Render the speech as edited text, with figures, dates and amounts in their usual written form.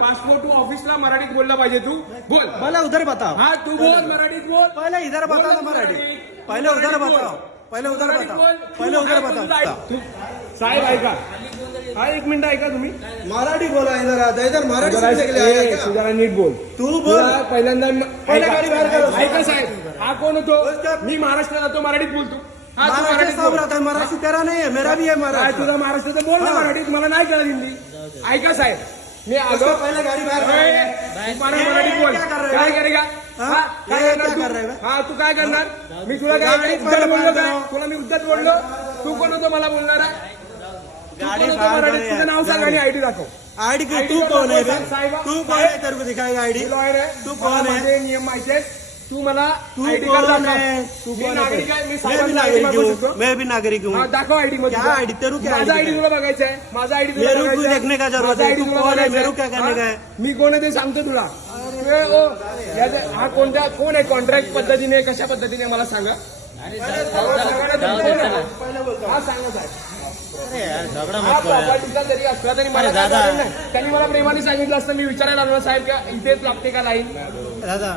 Passport तू ऑफिसला मराठीत बोलला पाहिजे तू बोल पहले उधर बताओ हा तू बोल मराठीत बोल पहले इधर बताओ ना मराठी पहले उधर बताओ पहले उधर बताओ पहले उधर बताओ तू साहेब ऐका हा एक मिनिट ऐका तुम्ही मराठी बोला इधर मराठी सीखने आया क्या? तू जरा नीट बोल तू बोल पहिल्यांदा पहिले गाडी बाहेर काढ. ऐका साहेब हा कोण होतो मी महाराष्ट्रात राहतो मराठीत बोलतो हा तू महाराष्ट्र मराठीत सब बोल. रहता है महाराष्ट्र तेरा नहीं है मेरा भी है काय महाराष्ट्र तुझा महाराष्ट्राचं बोल ना हा. मराठीत मला नाही कळत हिंदी ऐका साहेब मी आलो उसको पहले गाड़ी बाहर तू मला मराठीत बोल क्या कर रहे हो? काय करेगा हा? हा, काय ये करणार क्या तू? कर रहे हो? हा तू काय करणार मी तुला काय गाडी उद्धट पहिले बोललो बाहेर काय करा. तुला मी उद्धट बोललो तू कोण होतो मला बोलणार आहे तू गाडी कोण होतो बाहेर मराठीत करा तुझं नाव सांग आणि आयडी दाखव आईडी की ID तू कौन है बे? साहेब, तू कौन है तेरे को दिखाएगा आईडी मी लॉयर आहे तू मला कोण आहे? माझे नियम माहिती आहेत तू मला तू आयडी कौन कार्ड है दाखव तू मी कौन नागरिक आहे है मी मैं भी साहेबांना ID नागरिक मागू हूँ शकतो मैं भी नागरिक हूँ हा दाखव आयडी मध्ये क्या ID? तेरू क्या माझा ID आयडी तुला बघायचा आहे माझा आयडी तुला मेरू को बघायचा आहे. देखने का जरूरत माझा है ID तू तुला कौन है बघायचा मेरू आहे. क्या करने का हा? है मी कोण आहे ते सांगतो तुला हा कोणत्या कोण आहे कॉन्ट्रॅक्ट पद्धतीने कशा पद्धतीने मला सांगा हा सांगा साहेब हा प्रॉपर्टीचा जरी असला तरी मला काय प्रॉब्लेम नाही. त्यांनी मला प्रेमाने सांगितलं असतं मी विचारायला आलो ना साहेब का इथेच लागते का लाईन दादा